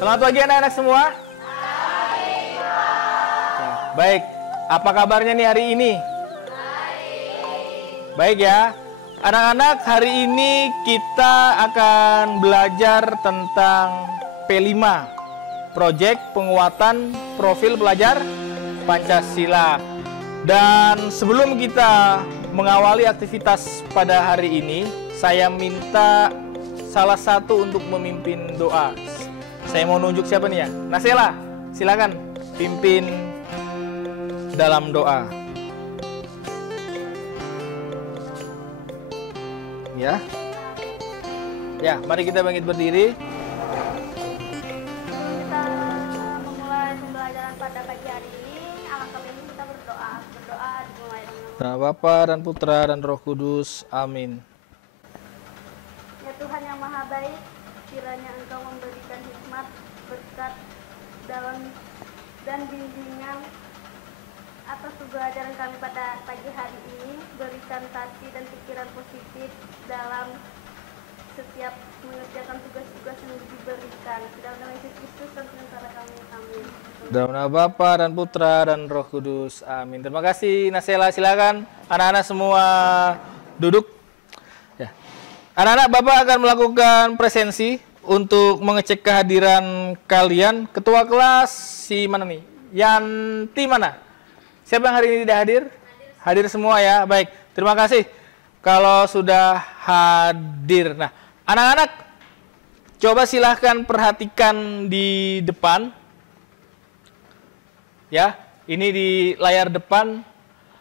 Selamat pagi anak-anak semua. Baik, apa kabarnya nih hari ini? Baik ya. Anak-anak, hari ini kita akan belajar tentang P5, Proyek Penguatan Profil Pelajar Pancasila. Dan sebelum kita mengawali aktivitas pada hari ini, saya minta salah satu untuk memimpin doa. Saya mau nunjuk siapa nih ya? Nasela, silakan pimpin dalam doa. Ya, mari kita bangkit berdiri. Kita memulai pembelajaran pada pagi hari ini. Alangkah baiknya kita berdoa. Berdoa dimulai dengan Nama Bapa dan Putra dan Roh Kudus. Amin. Ya Tuhan yang Maha Baik, kiranya Engkau memberikan hikmat, berkat dalam dan bimbingan atas pembelajaran kami pada pagi hari ini. Berikan hati dan pikiran positif dalam setiap mengerjakan tugas-tugas yang diberikan. Dalam nama Yesus Kristus dan sementara kami. Amin. Dalam nama Bapa dan Putra dan Roh Kudus. Amin. Terima kasih Nasela, silakan anak-anak semua duduk. Ya. Anak-anak, Bapak akan melakukan presensi untuk mengecek kehadiran kalian. Ketua kelas si mana nih? Yanti mana? Siapa yang hari ini tidak hadir? Hadir semua ya. Baik, terima kasih kalau sudah hadir. Nah, anak-anak, coba silahkan perhatikan di depan. Ya, ini di layar depan.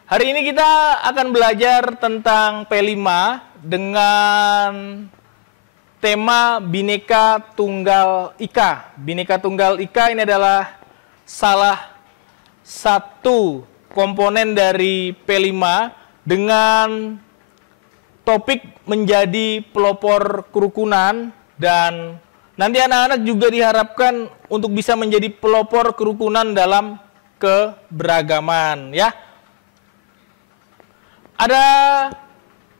Hari ini kita akan belajar tentang P5 dengan tema Bhinneka Tunggal Ika. Bhinneka Tunggal Ika ini adalah salah satu komponen dari P5 dengan topik menjadi pelopor kerukunan, dan nanti anak-anak juga diharapkan untuk bisa menjadi pelopor kerukunan dalam keberagaman ya. Ada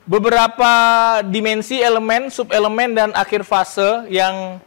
beberapa dimensi, elemen, subelemen, dan akhir fase yang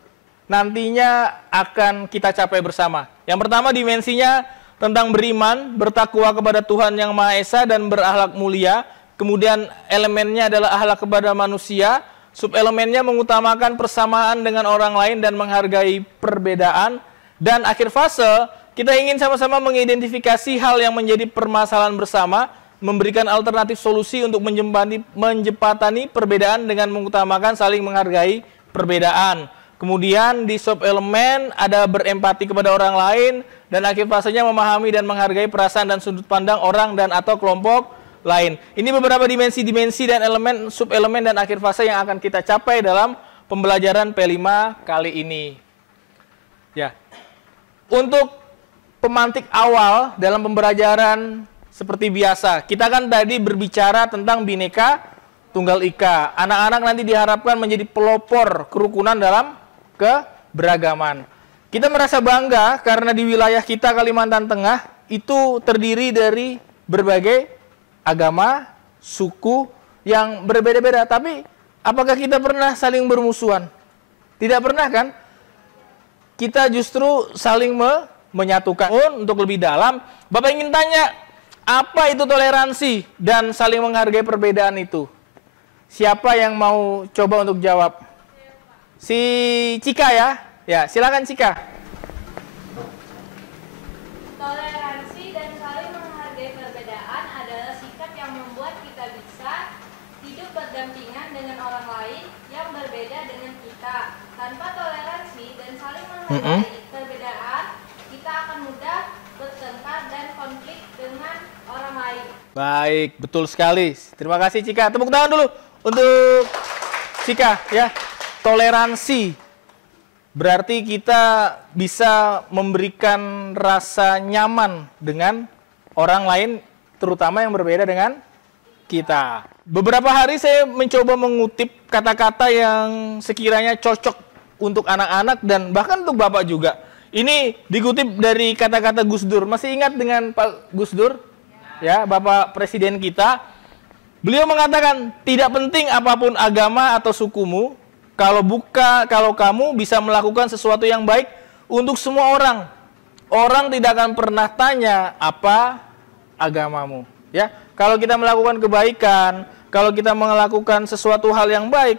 nantinya akan kita capai bersama. Yang pertama dimensinya tentang beriman, bertakwa kepada Tuhan Yang Maha Esa, dan berakhlak mulia. Kemudian elemennya adalah akhlak kepada manusia. Subelemennya mengutamakan persamaan dengan orang lain dan menghargai perbedaan. Dan akhir fase, kita ingin sama-sama mengidentifikasi hal yang menjadi permasalahan bersama, memberikan alternatif solusi untuk menjembatani perbedaan dengan mengutamakan saling menghargai perbedaan. Kemudian di sub-elemen ada berempati kepada orang lain, dan akhir fasenya memahami dan menghargai perasaan dan sudut pandang orang dan atau kelompok lain. Ini beberapa dimensi-dimensi dan elemen, sub-elemen, dan akhir fase yang akan kita capai dalam pembelajaran P5 kali ini. Ya. Untuk pemantik awal dalam pembelajaran seperti biasa, kita kan tadi berbicara tentang Bhinneka Tunggal Ika. Anak-anak nanti diharapkan menjadi pelopor kerukunan dalam keberagaman. Kita merasa bangga karena di wilayah kita Kalimantan Tengah itu terdiri dari berbagai agama, suku yang berbeda-beda. Tapi apakah kita pernah saling bermusuhan? Tidak pernah kan? Kita justru saling menyatukan. Untuk lebih dalam, Bapak ingin tanya, apa itu toleransi dan saling menghargai perbedaan itu? Siapa yang mau coba untuk jawab? Si Cika ya? Ya, silakan Cika. Toleransi dan saling menghargai perbedaan adalah sikap yang membuat kita bisa hidup berdampingan dengan orang lain yang berbeda dengan kita. Tanpa toleransi dan saling menghargai perbedaan, kita akan mudah bertengkar dan konflik dengan orang lain. Baik, betul sekali. Terima kasih Cika. Tepuk tangan dulu untuk Cika ya. Toleransi berarti kita bisa memberikan rasa nyaman dengan orang lain, terutama yang berbeda dengan kita. Beberapa hari saya mencoba mengutip kata-kata yang sekiranya cocok untuk anak-anak dan bahkan untuk Bapak juga. Ini dikutip dari kata-kata Gus Dur. Masih ingat dengan Pak Gus Dur? Ya, Bapak Presiden kita. Beliau mengatakan, tidak penting apapun agama atau sukumu, kalau kamu bisa melakukan sesuatu yang baik untuk semua orang. Orang tidak akan pernah tanya apa agamamu. Ya, kalau kita melakukan kebaikan, kalau kita melakukan sesuatu hal yang baik,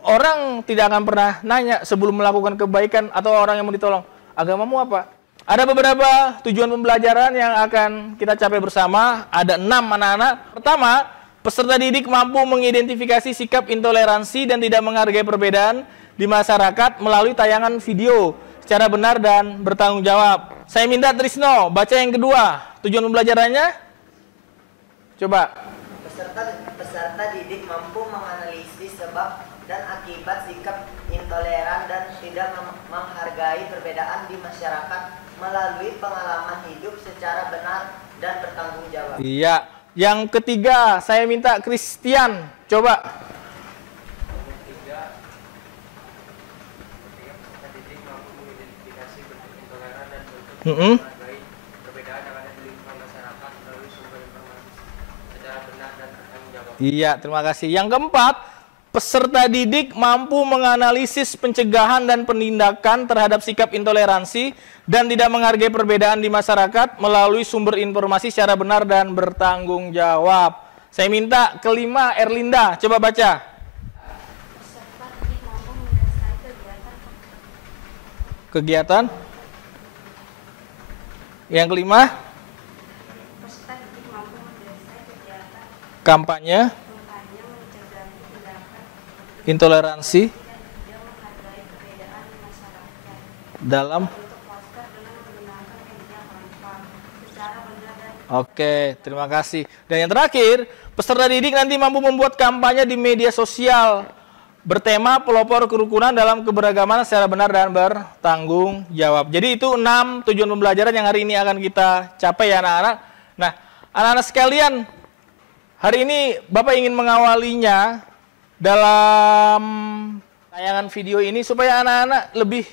orang tidak akan pernah nanya sebelum melakukan kebaikan atau orang yang mau ditolong, agamamu apa? Ada beberapa tujuan pembelajaran yang akan kita capai bersama. Ada 6 anak-anak. Pertama, peserta didik mampu mengidentifikasi sikap intoleransi dan tidak menghargai perbedaan di masyarakat melalui tayangan video secara benar dan bertanggung jawab. Saya minta Trisno baca yang kedua. Tujuan pembelajarannya? Coba. Peserta didik mampu menganalisis sebab dan akibat sikap intoleran dan tidak menghargai perbedaan di masyarakat melalui pengalaman hidup secara benar dan bertanggung jawab. Iya. Yang ketiga, saya minta Christian. Coba. Peserta didik mampu mengidentifikasi bentuk intoleran dan bentuk Mm-mm. menghargai perbedaan yang ada di lingkungan masyarakat melalui sumber informasi secara benar dan bertanggung jawab. Iya, terima kasih. Yang keempat, peserta didik mampu menganalisis pencegahan dan penindakan terhadap sikap intoleransi dan tidak menghargai perbedaan di masyarakat melalui sumber informasi secara benar dan bertanggung jawab. Saya minta kelima, Erlinda, coba baca. Peserta didik mampu menyelesaikan Kegiatan. Yang kelima, peserta didik mampu menyelesaikan kegiatan kampanye kampanye mencegah tindakan intoleransi dan tidak menghargai perbedaan di masyarakat. dalam. Untuk poster dengan menggunakan media kanvas secara benar dan Oke, terima kasih. Dan yang terakhir, peserta didik nanti mampu membuat kampanye di media sosial bertema pelopor kerukunan dalam keberagaman secara benar dan bertanggung jawab. Jadi itu 6 tujuan pembelajaran yang hari ini akan kita capai ya anak-anak. Nah, anak-anak sekalian, hari ini Bapak ingin mengawalinya dalam tayangan video ini supaya anak-anak lebih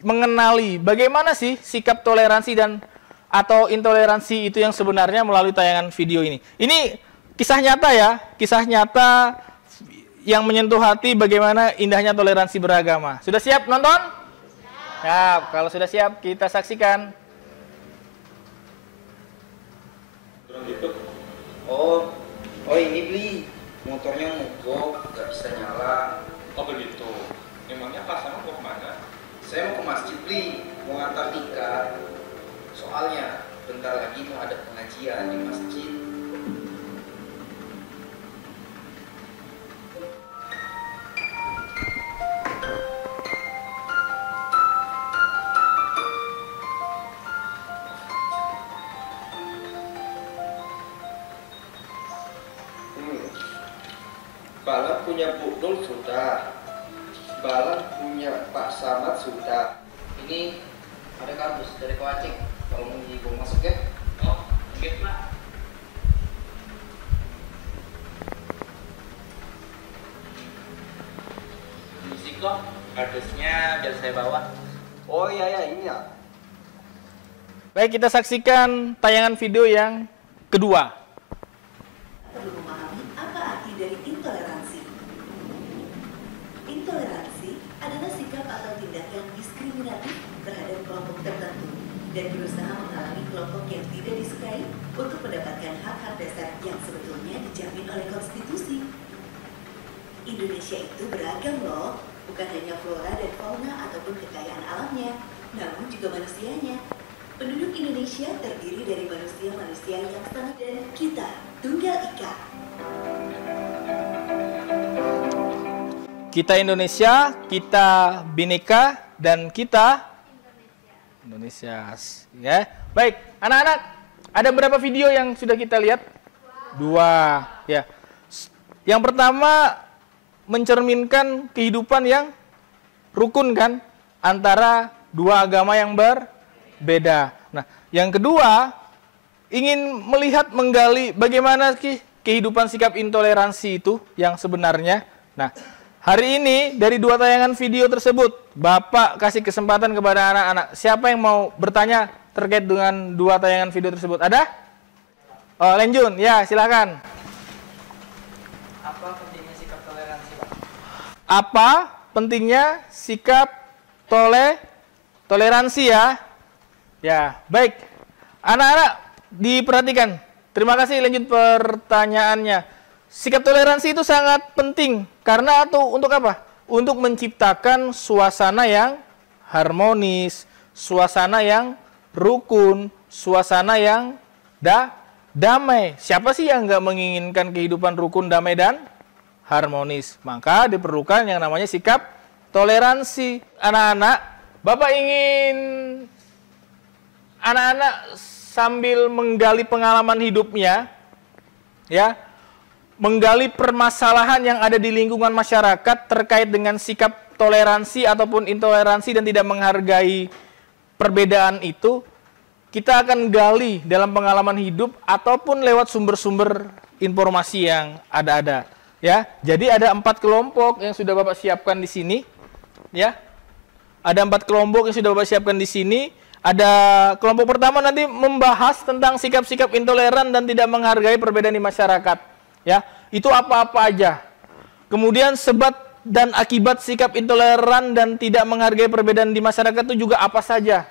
mengenali bagaimana sih sikap toleransi dan atau intoleransi itu yang sebenarnya melalui tayangan video ini. Ini kisah nyata ya, kisah nyata yang menyentuh hati bagaimana indahnya toleransi beragama. Sudah siap nonton? Siap. Kalau sudah siap, kita saksikan. Oh ini beli motornya mogok, nggak bisa nyala. Oh begitu. Emangnya Pak Sama mau kemana? Saya mau ke masjid beli, mau ngantar Tika. Soalnya bentar lagi mau ada pengajian di masjid. Balan punya Bu Dul sudah. Balan punya Pak Samad sudah. Ini ada kardus dari Kawacing. Kalau mau dibawa masuk ya. Oh, oke Pak. Misi kok, kardusnya biar saya bawa. Oh iya ini ya. Baik, kita saksikan tayangan video yang kedua. Perlu memahami apa arti dari intoleransi. Intoleransi adalah sikap atau tindakan diskriminatif terhadap kelompok tertentu dan berusaha menghalangi kelompok yang tidak disukai untuk mendapatkan hak-hak dasar yang sebetulnya dijamin oleh konstitusi. Indonesia itu beragam loh, bukan hanya flora dan fauna ataupun kekayaan alamnya, namun juga manusianya. Penduduk Indonesia terdiri dari manusia-manusia yang sama dan kita Tunggal Ika. Kita Indonesia, kita Bhinneka, dan kita Indonesia. Ya, baik, anak-anak, ada berapa video yang sudah kita lihat? 2. Ya, yang pertama mencerminkan kehidupan yang rukun kan antara dua agama yang berbeda. Nah, yang kedua ingin melihat menggali bagaimana kehidupan sikap intoleransi itu yang sebenarnya. Nah, hari ini dari 2 tayangan video tersebut, Bapak kasih kesempatan kepada anak-anak. Siapa yang mau bertanya terkait dengan 2 tayangan video tersebut? Ada? Oh, Lenjun, ya silakan. Apa pentingnya sikap toleransi, Pak? Apa pentingnya sikap toleransi ya. Ya, baik. Anak-anak diperhatikan. Terima kasih, lanjut pertanyaannya. Sikap toleransi itu sangat penting karena untuk apa? Untuk menciptakan suasana yang harmonis, suasana yang rukun, suasana yang damai. Siapa sih yang nggak menginginkan kehidupan rukun, damai, dan harmonis? Maka diperlukan yang namanya sikap toleransi. Anak-anak, Bapak ingin anak-anak sambil menggali pengalaman hidupnya, ya, menggali permasalahan yang ada di lingkungan masyarakat terkait dengan sikap toleransi ataupun intoleransi dan tidak menghargai perbedaan itu, kita akan gali dalam pengalaman hidup ataupun lewat sumber-sumber informasi yang ada. Ya, jadi ada 4 kelompok yang sudah Bapak siapkan di sini. Ya, ada 4 kelompok yang sudah Bapak siapkan di sini. Ada kelompok pertama nanti membahas tentang sikap-sikap intoleran dan tidak menghargai perbedaan di masyarakat. Ya, itu apa-apa aja. Kemudian sebab dan akibat sikap intoleran dan tidak menghargai perbedaan di masyarakat itu juga apa saja.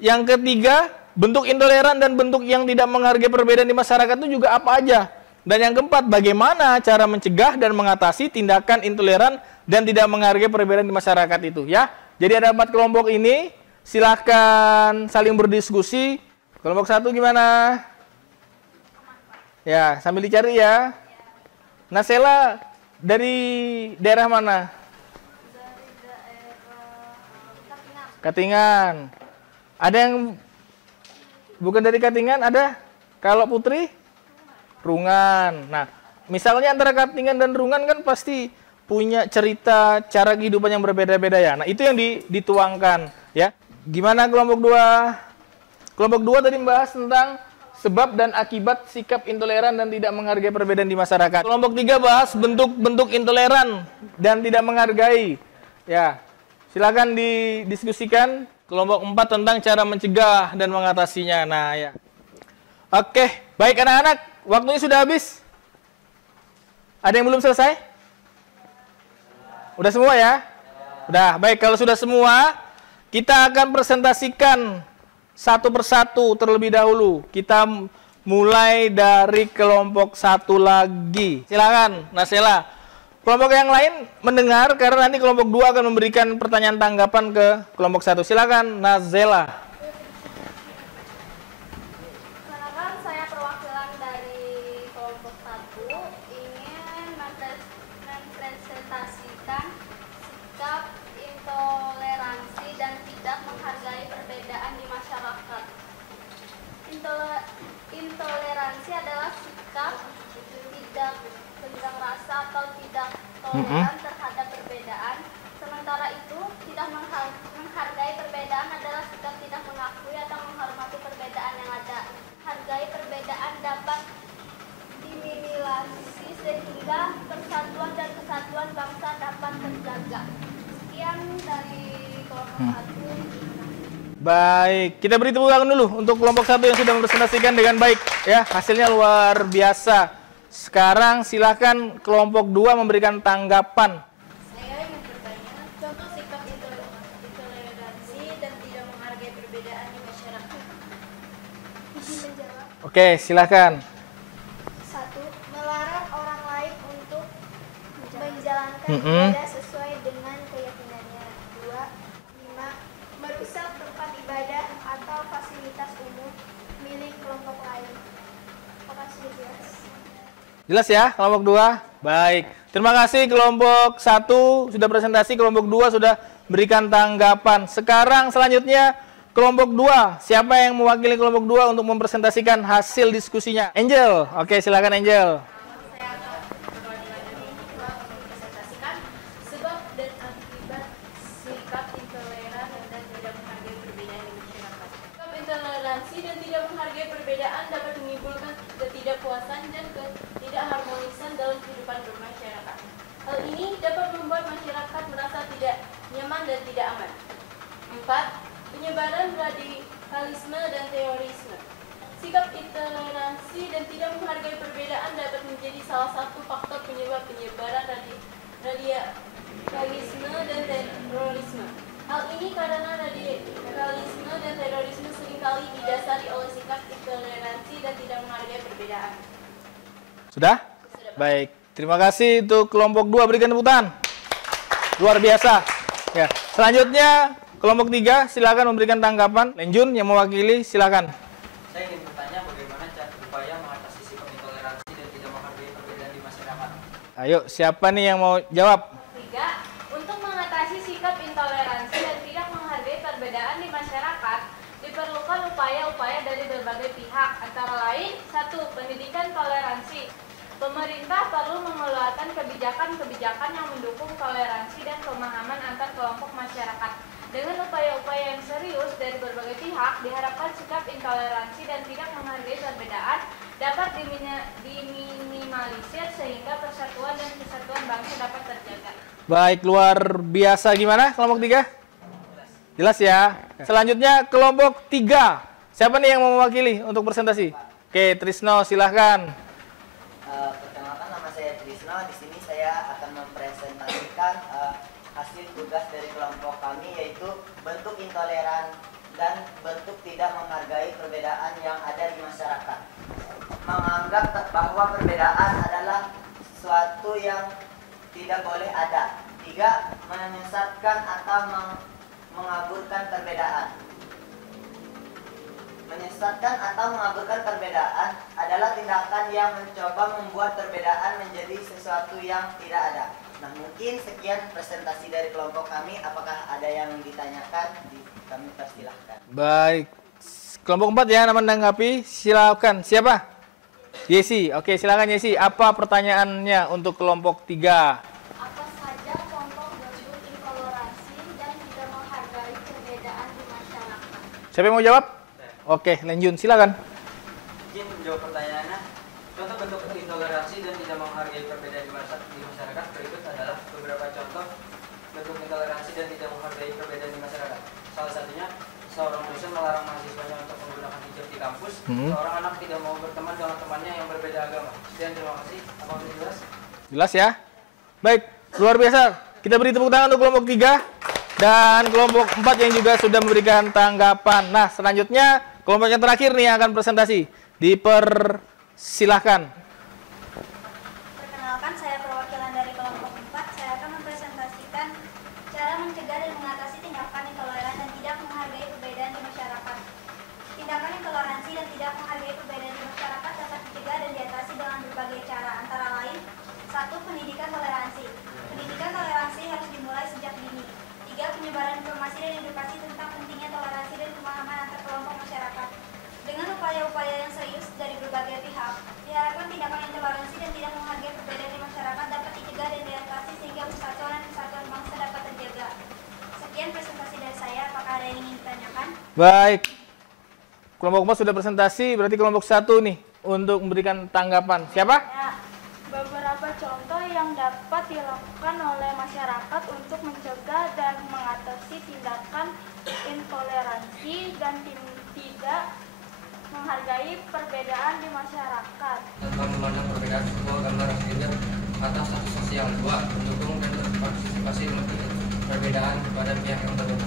Yang ketiga, bentuk intoleran dan bentuk yang tidak menghargai perbedaan di masyarakat itu juga apa aja. Dan yang keempat, bagaimana cara mencegah dan mengatasi tindakan intoleran dan tidak menghargai perbedaan di masyarakat itu, ya. Jadi ada 4 kelompok ini, silahkan saling berdiskusi. Kelompok 1 gimana? Ya, sambil dicari ya. Nasela dari daerah mana? Dari daerah Katingan. Ada yang bukan dari Katingan, ada? Kalau Putri? Rungan. Nah, misalnya antara Katingan dan Rungan kan pasti punya cerita cara kehidupan yang berbeda-beda ya. Nah, itu yang dituangkan ya. Gimana kelompok 2? Kelompok 2 tadi membahas tentang sebab dan akibat sikap intoleran dan tidak menghargai perbedaan di masyarakat. Kelompok 3 bahas bentuk-bentuk intoleran dan tidak menghargai. Ya, silakan didiskusikan. Kelompok 4 tentang cara mencegah dan mengatasinya. Nah, ya. Oke, baik anak-anak, waktunya sudah habis. Ada yang belum selesai? Udah semua ya? Udah, baik. Kalau sudah semua, kita akan presentasikan satu persatu terlebih dahulu. Kita mulai dari kelompok 1 lagi. Silakan, Nasela. Kelompok yang lain mendengar karena nanti kelompok 2 akan memberikan pertanyaan tanggapan ke kelompok 1. Silakan, Nazela. Perkenalkan, saya perwakilan dari kelompok 1 ingin mempresentasikan sikap intoleransi dan tidak menghargai perbedaan di masyarakat. Intoleransi adalah sikap tidak tenggang rasa atau tidak toleran terhadap perbedaan. Sementara itu, tidak menghargai perbedaan adalah sikap tidak mengakui atau menghormati perbedaan yang ada. Hargai perbedaan dapat diminimalisasi sehingga persatuan dan kesatuan bangsa dapat terjaga. Sekian dari kelompok 1. Baik, kita beri tepuk tangan dulu untuk kelompok 1 yang sudah mempresentasikan dengan baik. Ya, hasilnya luar biasa. Sekarang silakan kelompok 2 memberikan tanggapan. Saya ingin bertanya, contoh sikap intoleransi dan tidak menghargai perbedaan di masyarakat. Izin menjawab. Oke, silakan. 1. Melarang orang lain untuk menjalankan Mm-mm. ibadah sesuai dengan keyakinannya. 2. 5. Merusak tempat ibadah atau fasilitas umum milik kelompok lain. Terima kasih, jelas. Jelas ya, kelompok 2? Baik. Terima kasih kelompok 1 sudah presentasi, kelompok 2 sudah berikan tanggapan. Sekarang selanjutnya kelompok 2. Siapa yang mewakili kelompok 2 untuk mempresentasikan hasil diskusinya? Angel. Oke, silakan Angel. Saya akan mempresentasikan sebab dan akibat sikap intoleran dan tidak menghargai perbedaan di masyarakat. Sikap intoleransi dan tidak menghargai perbedaan dapat menimbulkan ketidakpuasan dan ketidakharmonisan dalam kehidupan bermasyarakat. Hal ini dapat membuat masyarakat merasa tidak nyaman dan tidak aman. 4. Penyebaran radikalisme dan terorisme. Sikap intoleransi dan tidak menghargai perbedaan dapat menjadi salah satu faktor penyebab penyebaran radikalisme dan terorisme. Hal ini karena radikalisme dan terorisme seringkali didasari oleh sikap intoleransi dan tidak menghargai perbedaan. Sudah? Baik. Terima kasih untuk kelompok 2, berikan tepuk tangan. Luar biasa. Ya, selanjutnya kelompok 3 silakan memberikan tanggapan. Lenjun yang mewakili silakan. Saya ingin bertanya bagaimana upaya mengatasi sikap intoleransi dan tidak menghargai perbedaan di masyarakat. Ayo, siapa nih yang mau jawab? 3. Untuk mengatasi sikap intoleransi dan tidak menghargai perbedaan di masyarakat, diperlukan upaya-upaya dari berbagai pihak, antara lain 1. Pendidikan toleransi. Pemerintah perlu mengeluarkan kebijakan-kebijakan yang mendukung toleransi dan pemahaman antar kelompok masyarakat. Dengan upaya-upaya yang serius dari berbagai pihak, diharapkan sikap intoleransi dan tidak menghargai perbedaan dapat diminimalisir sehingga persatuan dan kesatuan bangsa dapat terjaga. Baik, luar biasa. Gimana kelompok 3? Jelas ya. Selanjutnya kelompok 3. Siapa nih yang mau mewakili untuk presentasi? Oke, Trisno silahkan. Perkenalkan, nama saya Trisno. Di sini saya akan mempresentasikan hasil tugas dari kelompok kami, yaitu bentuk intoleran dan bentuk tidak menghargai perbedaan yang ada di masyarakat. Menganggap bahwa perbedaan adalah sesuatu yang tidak boleh ada. 3. Menyesatkan atau mengaburkan perbedaan. Menyesatkan atau mengaburkan perbedaan adalah tindakan yang mencoba membuat perbedaan menjadi sesuatu yang tidak ada. Nah, mungkin sekian presentasi dari kelompok kami. Apakah ada yang ditanyakan? Kami persilahkan. Baik. Kelompok 4 ya, nama menanggapi. Silakan. Siapa? Yesi. Oke, silakan Yesi. Apa pertanyaannya untuk kelompok 3? Apa saja contoh bentuk intoleransi dan tidak menghargai perbedaan di masyarakat? Siapa yang mau jawab? Oke, Lenjun, silakan. Izin menjawab pertanyaannya. Contoh bentuk intoleransi dan tidak menghargai perbedaan di masyarakat berikut adalah beberapa contoh bentuk intoleransi dan tidak menghargai perbedaan di masyarakat. Salah satunya, seorang dosen melarang mahasiswanya untuk menggunakan hijab di kampus. Seorang anak tidak mau berteman dengan temannya yang berbeda agama. Sekian, terima kasih. Apakah jelas? Jelas ya? Baik, luar biasa. Kita beri tepuk tangan untuk kelompok 3 dan kelompok 4 yang juga sudah memberikan tanggapan. Nah, selanjutnya kelompok yang terakhir nih yang akan presentasi. Dipersilahkan. Perkenalkan, saya perwakilan dari kelompok 4. Saya akan mempresentasikan cara mencegah dan mengatasi tindakan intoleran dan tidak menghargai perbedaan di masyarakat. Tindakan intoleransi dan tidak menghargai perbedaan di masyarakat dapat dicegah dan diatasi dengan berbagai cara, antara lain 1. Pendidikan toleransi. Pendidikan toleransi harus dimulai sejak dini. 3. Penyebaran informasi dan edukasi tentang pentingnya toleransi dan pemahaman antar kelompok masyarakat. Dengan upaya-upaya yang serius dari berbagai pihak, diharapkan tindakan intoleransi dan tidak menghargai perbedaan di masyarakat dapat dicegah dan diatasi sehingga persatuan dan kesatuan bangsa dapat terjaga. Sekian presentasi dari saya. Apakah ada yang ingin ditanyakan? Baik. Kelompok 4 sudah presentasi, berarti kelompok 1 nih untuk memberikan tanggapan. Siapa? Ya, beberapa contoh yang dapat dilakukan oleh masyarakat untuk mencegah dan mengatasi tindakan intoleransi dan tidak menghargai perbedaan di masyarakat. Tanpa memandang perbedaan sebuah gambaran gender atas status sosial. 2. Mendukung dan berpartisipasi melihat perbedaan kepada pihak yang berbeda.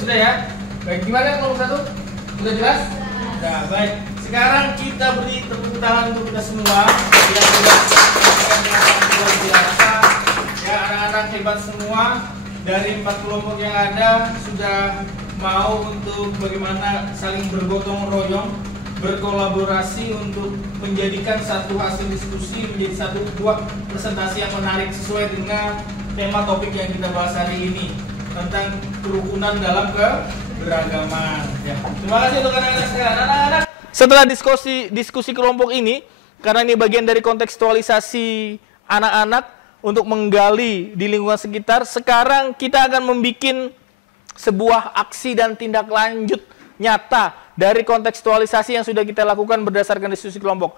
Sudah ya? Baik, gimana kelompok 1? Sudah jelas? Sudah, baik. Sekarang kita beri tepuk tangan untuk kita semua yang sudah luar biasa. Ya, anak-anak hebat semua dari 4 kelompok yang ada sudah mau untuk bagaimana saling bergotong royong, berkolaborasi untuk menjadikan satu hasil diskusi menjadi satu buah presentasi yang menarik sesuai dengan tema topik yang kita bahas hari ini tentang kerukunan dalam keberagaman. Ya. Terima kasih untuk anak-anak sekalian. Anak-anak, setelah diskusi kelompok ini, karena ini bagian dari kontekstualisasi anak-anak untuk menggali di lingkungan sekitar, sekarang kita akan membuat sebuah aksi dan tindak lanjut nyata dari kontekstualisasi yang sudah kita lakukan berdasarkan diskusi kelompok.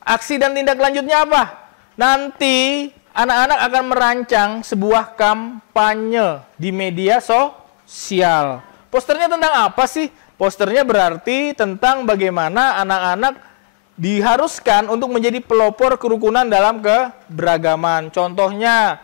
Aksi dan tindak lanjutnya apa? Nanti anak-anak akan merancang sebuah kampanye di media sosial. Posternya tentang apa sih? Posternya berarti tentang bagaimana anak-anak diharuskan untuk menjadi pelopor kerukunan dalam keberagaman. Contohnya,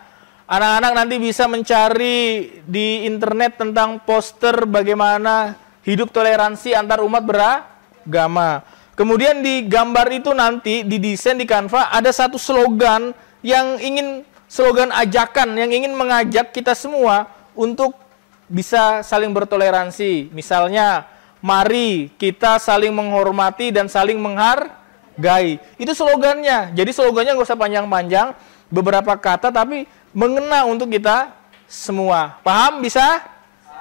Anak-anak nanti bisa mencari di internet tentang poster bagaimana hidup toleransi antar umat beragama. Kemudian di gambar itu nanti didesain di Canva ada satu slogan yang ingin slogan ajakan yang ingin mengajak kita semua untuk bisa saling bertoleransi. Misalnya, mari kita saling menghormati dan saling menghargai. Itu slogannya. Jadi slogannya nggak usah panjang-panjang, beberapa kata tapi mengena untuk kita semua. Paham? Bisa?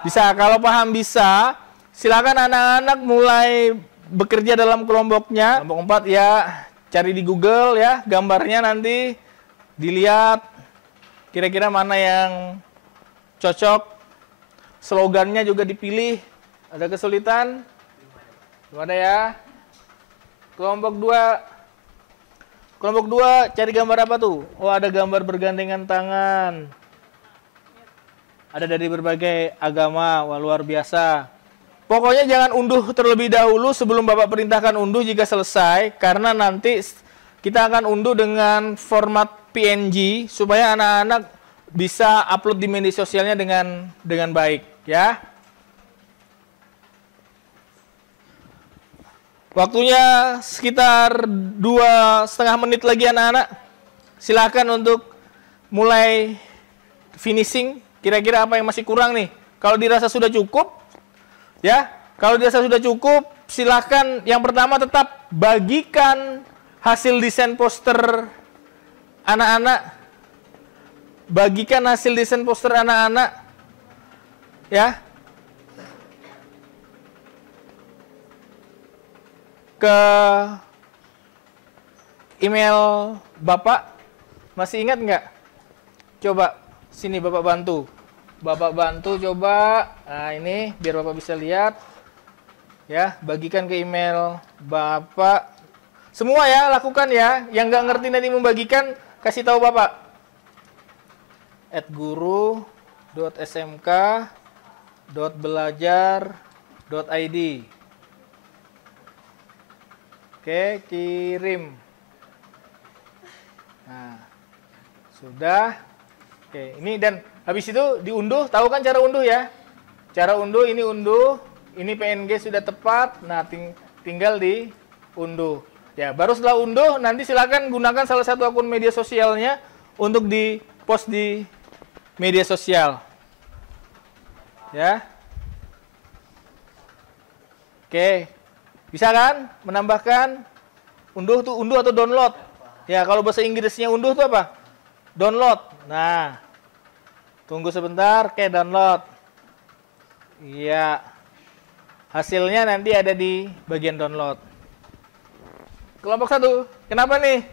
Bisa. Kalau paham bisa, silakan anak-anak mulai bekerja dalam kelompoknya. Kelompok 4 ya, cari di Google ya, gambarnya nanti dilihat kira-kira mana yang cocok. Slogannya juga dipilih. Ada kesulitan? Belum ada ya. Kelompok 2. Kelompok 2 cari gambar apa tuh? Oh, ada gambar bergandengan tangan. Ada dari berbagai agama. Wah, luar biasa. Pokoknya jangan unduh terlebih dahulu sebelum Bapak perintahkan unduh jika selesai, karena nanti kita akan unduh dengan format PNG supaya anak-anak bisa upload di media sosialnya dengan baik, ya. Waktunya sekitar 2,5 menit lagi anak-anak. Silakan untuk mulai finishing. Kira-kira apa yang masih kurang nih? Kalau dirasa sudah cukup, ya, kalau dirasa sudah cukup, silahkan yang pertama tetap bagikan hasil desain poster anak-anak. Bagikan hasil desain poster anak-anak, ya, ke email Bapak. Masih ingat nggak? Coba sini Bapak bantu. Bapak bantu coba, nah ini biar Bapak bisa lihat, ya, bagikan ke email Bapak. Semua ya, lakukan ya, yang nggak ngerti nanti membagikan, kasih tahu Bapak. @guru.smk.belajar.id. Oke, kirim. Nah, sudah. Oke, ini dan habis itu diunduh, tahu kan cara unduh ya? Cara unduh, ini PNG sudah tepat, nah tinggal diunduh. Ya, baru setelah unduh, nanti silakan gunakan salah satu akun media sosialnya untuk di-post di media sosial. Ya. Oke, bisa kan menambahkan? Unduh tuh, unduh atau download? Ya, kalau bahasa Inggrisnya unduh tuh apa? Download. Nah, tunggu sebentar, oke, download. Iya. Hasilnya nanti ada di bagian download. Kelompok 1, kenapa nih?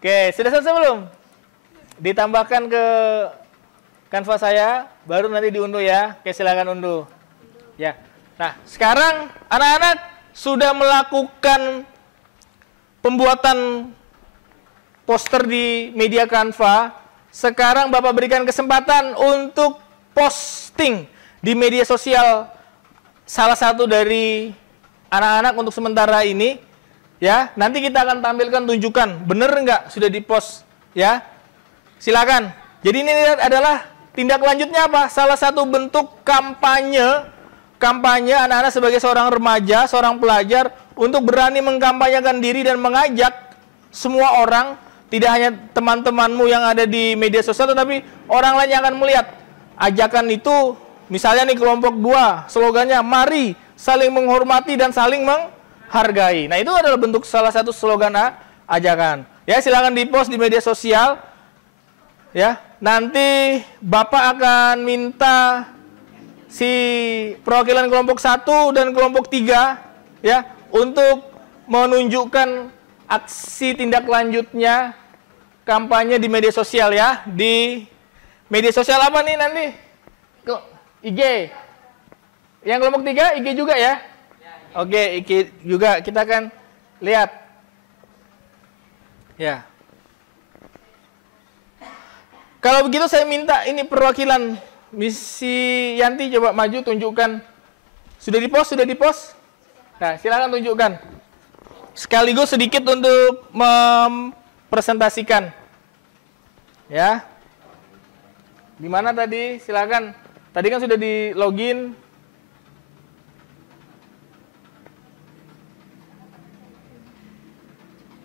Oke, sudah selesai belum? Ditambahkan ke Canva saya, baru nanti diunduh ya. Oke, silakan unduh. Ya. Nah, sekarang anak-anak sudah melakukan pembuatan poster di media Canva. Sekarang Bapak berikan kesempatan untuk posting di media sosial salah satu dari anak-anak untuk sementara ini. Ya, nanti kita akan tampilkan tunjukkan bener nggak sudah dipost, ya. Silakan. Jadi ini adalah tindak lanjutnya apa? Salah satu bentuk kampanye anak-anak sebagai seorang remaja, seorang pelajar untuk berani mengkampanyekan diri dan mengajak semua orang, tidak hanya teman-temanmu yang ada di media sosial, tetapi orang lain yang akan melihat ajakan itu. Misalnya nih kelompok 2, slogannya mari saling menghormati dan saling menghargai. Nah, itu adalah bentuk salah satu slogan ajakan. Ya, silakan di-post di media sosial. Ya, nanti Bapak akan minta si perwakilan kelompok 1 dan kelompok 3 ya untuk menunjukkan aksi tindak lanjutnya kampanye di media sosial ya. Di media sosial apa nih nanti? IG. Yang kelompok 3 IG juga ya? Oke, IG juga kita akan lihat. Ya. Kalau begitu saya minta ini perwakilan Misi Yanti coba maju tunjukkan. Sudah di-post? Sudah di-post? Nah, silakan tunjukkan. Sekaligus sedikit untuk presentasikan. Ya. Di mana tadi? Silakan. Tadi kan sudah di login.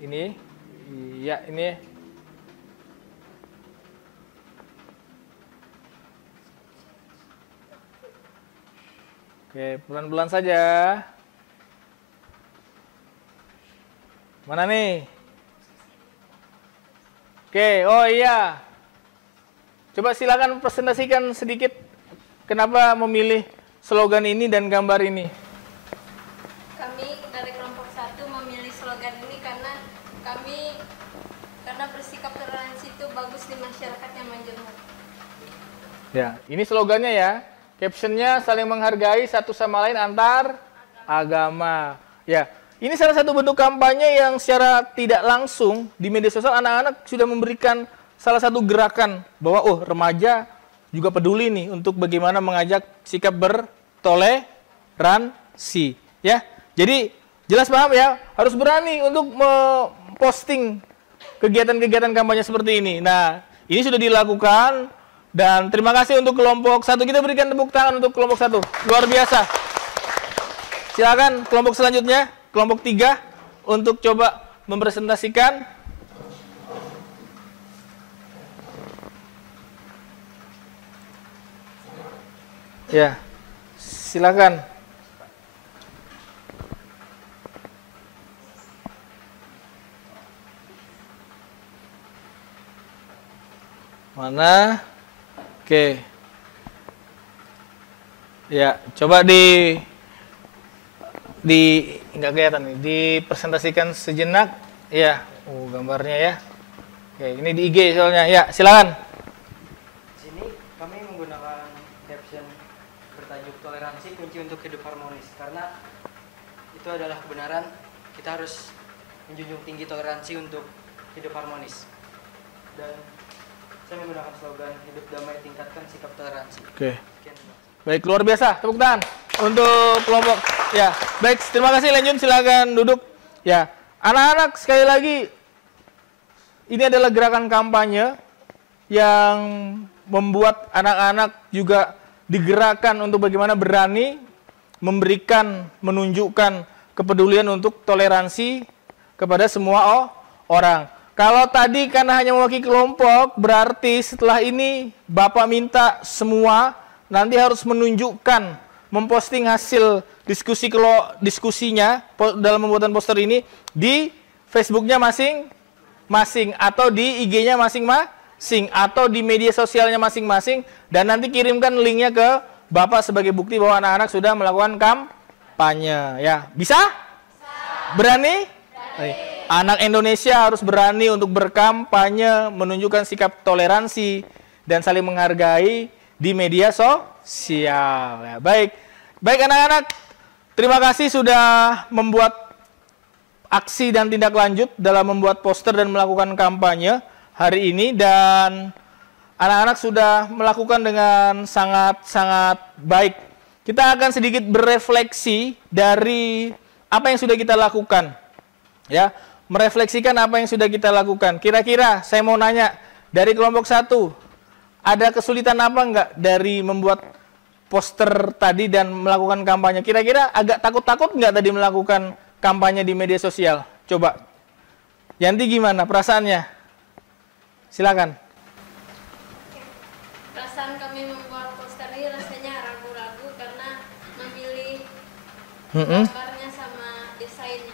Ini. Iya, ini. Oke, pelan-pelan saja. Mana nih? Oke, oh iya. Coba silakan presentasikan sedikit kenapa memilih slogan ini dan gambar ini. Kami dari kelompok 1 memilih slogan ini karena bersikap toleransi itu bagus di masyarakat yang menjemur. Ya, ini slogannya ya. Captionnya saling menghargai satu sama lain antar agama. Ya, ini salah satu bentuk kampanye yang secara tidak langsung di media sosial anak-anak sudah memberikan salah satu gerakan bahwa oh remaja juga peduli nih untuk bagaimana mengajak sikap bertoleransi. Ya, jadi jelas paham ya, harus berani untuk memposting kegiatan-kegiatan kampanye seperti ini. Nah, ini sudah dilakukan. Dan terima kasih untuk kelompok 1. Kita berikan tepuk tangan untuk kelompok 1. Luar biasa. Silakan kelompok selanjutnya, kelompok 3 untuk coba mempresentasikan. Ya. Silakan. Mana? Oke. Ya, coba nggak kelihatan nih, dipresentasikan sejenak. Ya, gambarnya ya. Oke, ini di IG soalnya. Ya, silakan. Di sini kami menggunakan caption bertajuk toleransi kunci untuk hidup harmonis karena itu adalah kebenaran. Kita harus menjunjung tinggi toleransi untuk hidup harmonis. Dan saya menggunakan slogan hidup damai tingkatkan sikap toleransi. Oke. Baik, luar biasa. Tepuk tangan untuk kelompok. Ya, baik. Terima kasih Lenjun. Silakan duduk. Ya, anak-anak sekali lagi ini adalah gerakan kampanye yang membuat anak-anak juga digerakkan untuk bagaimana berani memberikan, menunjukkan kepedulian untuk toleransi kepada semua orang. Kalau tadi karena hanya mewakili kelompok, berarti setelah ini Bapak minta semua nanti harus menunjukkan, memposting hasil diskusinya dalam pembuatan poster ini di Facebooknya masing-masing atau di IG-nya masing-masing atau di media sosialnya masing-masing dan nanti kirimkan linknya ke Bapak sebagai bukti bahwa anak-anak sudah melakukan kampanye. Ya, bisa? Berani? Anak Indonesia harus berani untuk berkampanye, menunjukkan sikap toleransi dan saling menghargai di media sosial. Ya, baik anak-anak, terima kasih sudah membuat aksi dan tindak lanjut dalam membuat poster dan melakukan kampanye hari ini dan anak-anak sudah melakukan dengan sangat-sangat baik. Kita akan sedikit berefleksi dari apa yang sudah kita lakukan. Ya, merefleksikan apa yang sudah kita lakukan. Kira-kira saya mau nanya dari kelompok 1, ada kesulitan apa enggak dari membuat poster tadi dan melakukan kampanye? Kira-kira agak takut-takut enggak tadi melakukan kampanye di media sosial? Coba. Yanti gimana perasaannya? Silakan. Perasaan kami membuat poster ini rasanya ragu-ragu karena memilih gambarnya sama desainnya.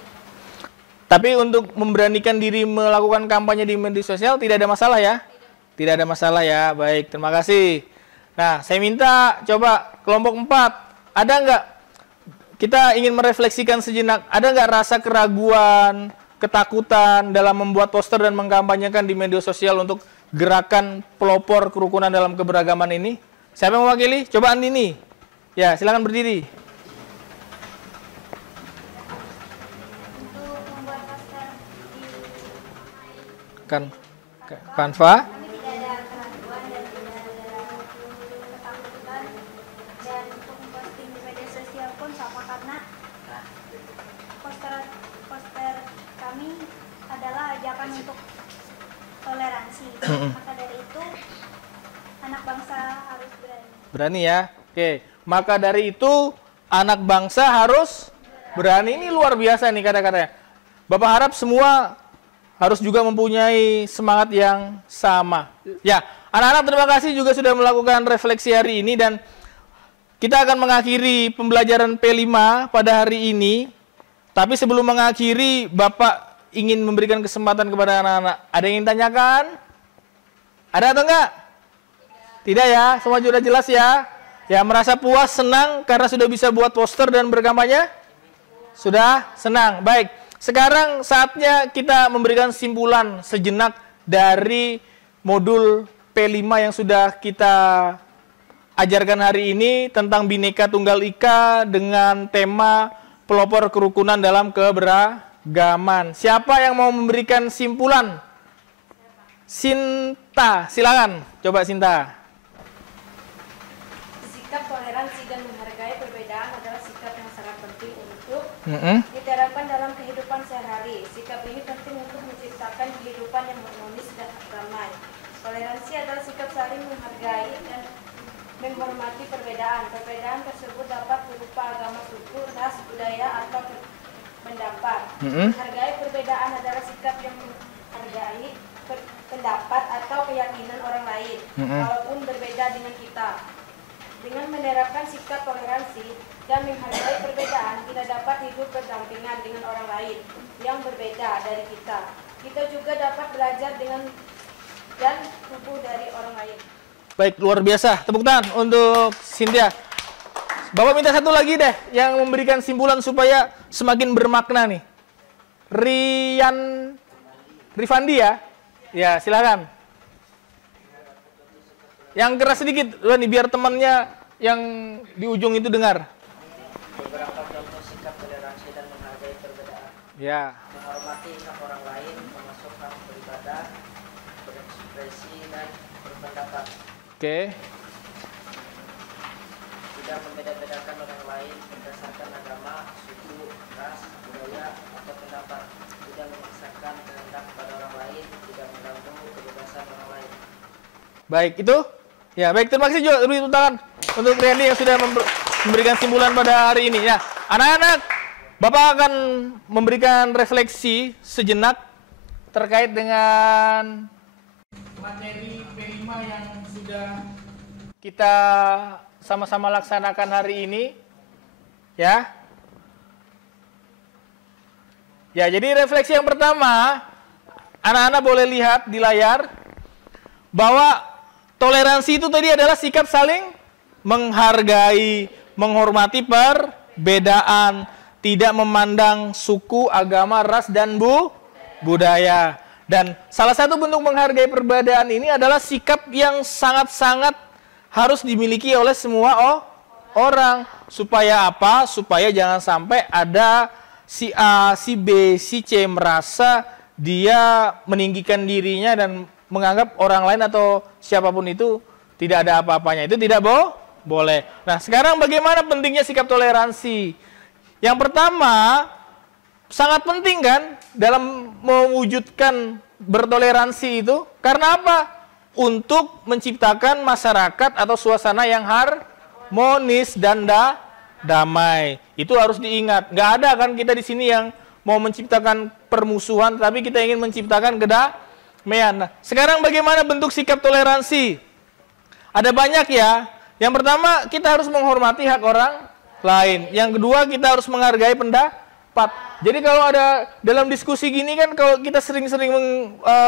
Tapi untuk memberanikan diri melakukan kampanye di media sosial tidak ada masalah ya? Tidak ada masalah ya. Baik, terima kasih. Nah, saya minta coba kelompok 4. Ada nggak? Kita ingin merefleksikan sejenak. Ada nggak rasa keraguan, ketakutan dalam membuat poster dan mengkampanyekan di media sosial untuk gerakan pelopor kerukunan dalam keberagaman ini? Siapa yang mewakili? Coba Andini. Ya, silakan berdiri. Kanva. Kami tidak ada keraguan dan tidak ada ketakutan dan untuk memposting di media sosial pun sama karena poster kami adalah ajakan untuk toleransi. Maka dari itu anak bangsa harus berani. Berani ya. Oke. Maka dari itu anak bangsa harus berani. Ini luar biasa nih kata-katanya. Bapak harap semua harus juga mempunyai semangat yang sama. Ya, anak-anak terima kasih juga sudah melakukan refleksi hari ini dan kita akan mengakhiri pembelajaran P5 pada hari ini. Tapi sebelum mengakhiri, Bapak ingin memberikan kesempatan kepada anak-anak. Ada yang ingin tanyakan? Ada atau enggak? Tidak ya, semua sudah jelas ya. Ya, merasa puas, senang karena sudah bisa buat poster dan berkampanye? Sudah senang. Baik, sekarang saatnya kita memberikan simpulan sejenak dari modul P5 yang sudah kita ajarkan hari ini tentang Bhinneka Tunggal Ika dengan tema pelopor kerukunan dalam keberagaman. Siapa yang mau memberikan simpulan? Sinta, silakan. Coba Sinta. Sikap toleransi dan menghargai perbedaan adalah sikap yang sangat penting untuk diterapkan dalam kehidupan sehari-hari. Sikap ini penting untuk menciptakan kehidupan yang harmonis dan damai. Toleransi adalah sikap saling menghargai dan menghormati perbedaan. Perbedaan tersebut dapat berupa agama, suku, ras, budaya, atau pendapat. Menghargai perbedaan adalah sikap yang menghargai pendapat atau keyakinan orang lain, walaupun berbeda dengan kita. Dengan menerapkan sikap toleransi dan menghargai perbedaan, kita dapat hidup berdampingan dengan orang lain yang berbeda dari kita. Kita juga dapat belajar dengan dan tumbuh dari orang lain. Baik, luar biasa. Tepuk tangan untuk Cynthia. Bapak minta satu lagi deh yang memberikan simpulan supaya semakin bermakna nih. Rifandi ya? Ya, silakan. Yang keras sedikit, nih biar temannya yang di ujung itu dengar. Beberapa contoh sikap toleransi dan menghargai perbedaan. Ya. Menghormati hak orang lain, termasuk hak beribadah, berekspresi dan berpendapat. Oke. Tidak membeda-bedakan orang lain berdasarkan agama, suku, ras, budaya, atau pendapat. Tidak memaksakan kehendak pada orang lain, tidak mengganggu kebebasan orang lain. Baik, itu. Ya, baik, terima kasih juga beri tepuk tangan untuk Riyandi yang sudah memberikan simpulan pada hari ini. Ya, anak-anak, Bapak akan memberikan refleksi sejenak terkait dengan materi P5 yang sudah kita sama-sama laksanakan hari ini. Ya. Ya, jadi refleksi yang pertama, anak-anak boleh lihat di layar bahwa toleransi itu tadi adalah sikap saling menghargai, menghormati perbedaan, tidak memandang suku, agama, ras, dan budaya. Dan salah satu bentuk menghargai perbedaan ini adalah sikap yang sangat-sangat harus dimiliki oleh semua orang. Supaya apa? Supaya jangan sampai ada si A, si B, si C merasa dia meninggikan dirinya dan menganggap orang lain atau siapapun itu tidak ada apa-apanya. Itu tidak boleh. Nah, sekarang bagaimana pentingnya sikap toleransi? Yang pertama, sangat penting kan dalam mewujudkan bertoleransi itu. Karena apa? Untuk menciptakan masyarakat atau suasana yang harmonis dan damai. Itu harus diingat. Nggak ada kan kita di sini yang mau menciptakan permusuhan, tapi kita ingin menciptakan Nah, sekarang bagaimana bentuk sikap toleransi? Ada banyak ya. Yang pertama, kita harus menghormati hak orang lain. Yang kedua, kita harus menghargai pendapat. Jadi kalau ada dalam diskusi gini kan, kalau kita sering-sering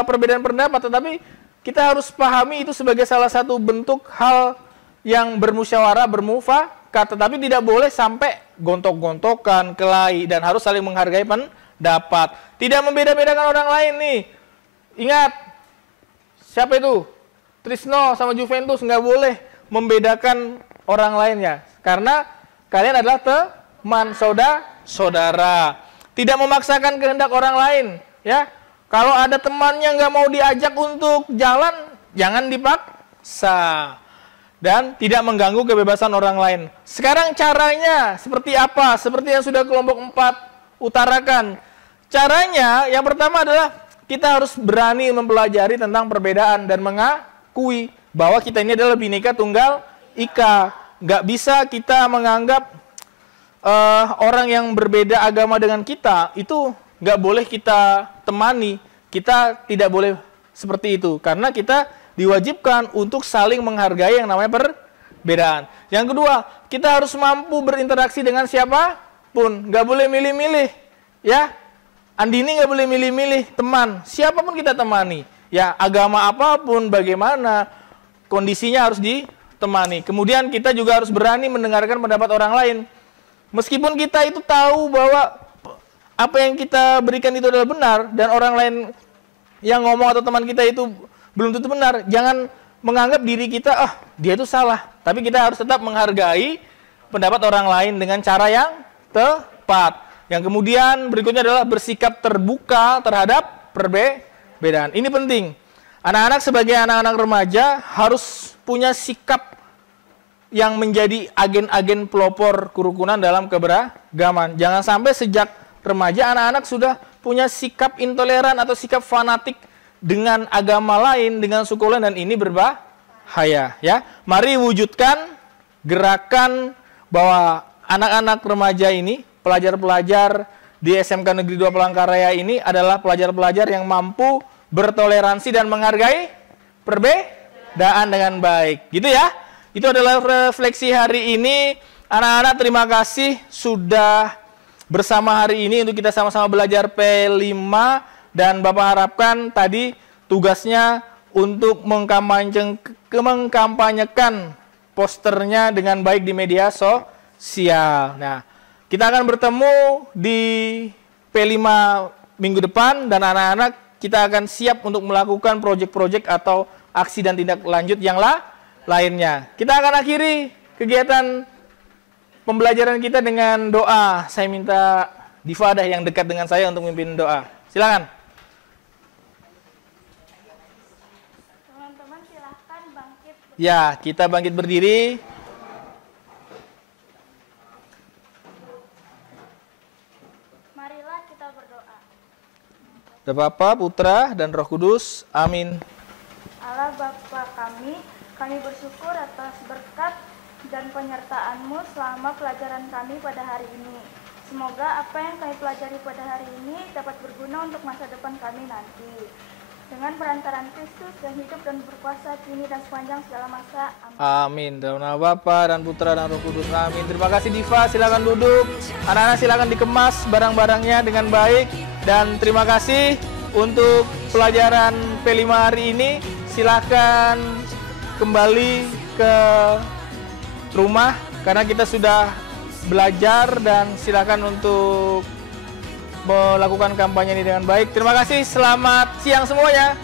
perbedaan pendapat, tetapi kita harus pahami itu sebagai salah satu bentuk hal yang bermusyawarah, bermufakat. Tetapi tidak boleh sampai gontok-gontokan, kelahi, dan harus saling menghargai pendapat. Tidak membeda-bedakan orang lain nih. Ingat, siapa itu? Trisno sama Juventus nggak boleh membedakan orang lainnya. Karena kalian adalah teman, saudara. Tidak memaksakan kehendak orang lain. Ya, kalau ada temannya nggak mau diajak untuk jalan, jangan dipaksa. Dan tidak mengganggu kebebasan orang lain. Sekarang caranya seperti apa? Seperti yang sudah kelompok 4 utarakan. Caranya yang pertama adalah kita harus berani mempelajari tentang perbedaan dan mengakui bahwa kita ini adalah Bhinneka Tunggal Ika. Nggak bisa kita menganggap orang yang berbeda agama dengan kita itu nggak boleh kita temani. Kita tidak boleh seperti itu karena kita diwajibkan untuk saling menghargai yang namanya perbedaan. Yang kedua, kita harus mampu berinteraksi dengan siapapun, nggak boleh milih-milih, ya. Andini nggak boleh milih-milih teman, siapapun kita temani, ya agama apapun, bagaimana kondisinya harus ditemani. Kemudian kita juga harus berani mendengarkan pendapat orang lain, meskipun kita itu tahu bahwa apa yang kita berikan itu adalah benar dan orang lain yang ngomong atau teman kita itu belum tentu benar. Jangan menganggap diri kita, dia itu salah. Tapi kita harus tetap menghargai pendapat orang lain dengan cara yang tepat. Yang kemudian berikutnya adalah bersikap terbuka terhadap perbedaan. Ini penting. Anak-anak sebagai anak-anak remaja harus punya sikap yang menjadi agen-agen pelopor kerukunan dalam keberagaman. Jangan sampai sejak remaja anak-anak sudah punya sikap intoleran atau sikap fanatik dengan agama lain, dengan suku lain, dan ini berbahaya. Ya, mari wujudkan gerakan bahwa anak-anak remaja ini, pelajar-pelajar di SMK Negeri 2 Palangkaraya ini adalah pelajar-pelajar yang mampu bertoleransi dan menghargai perbedaan dengan baik. Gitu ya. Itu adalah refleksi hari ini. Anak-anak terima kasih sudah bersama hari ini untuk kita sama-sama belajar P5 dan Bapak harapkan tadi tugasnya untuk mengkampanyekan posternya dengan baik di media sosial. Nah, kita akan bertemu di P5 minggu depan dan anak-anak kita akan siap untuk melakukan proyek-proyek atau aksi dan tindak lanjut yang lainnya. Kita akan akhiri kegiatan pembelajaran kita dengan doa. Saya minta Diva yang dekat dengan saya untuk memimpin doa. Silakan. Teman-teman silahkan bangkit. Ya, kita bangkit berdiri. Marilah kita berdoa. Bapa, Putra, dan Roh Kudus. Amin. Allah Bapa kami bersyukur atas berkat dan penyertaan-Mu selama pelajaran kami pada hari ini. Semoga apa yang kami pelajari pada hari ini dapat berguna untuk masa depan kami nanti. Dengan perantaraan Kristus yang hidup dan berkuasa kini dan sepanjang segala masa. Amin. Dalam nama Bapa dan Putra dan Roh Kudus. Amin. Terima kasih Diva. Silakan duduk. Anak-anak silakan dikemas barang-barangnya dengan baik. Dan terima kasih untuk pelajaran P5 hari ini. Silakan kembali ke rumah karena kita sudah belajar dan silakan untuk melakukan kampanye ini dengan baik. Terima kasih, selamat siang semuanya.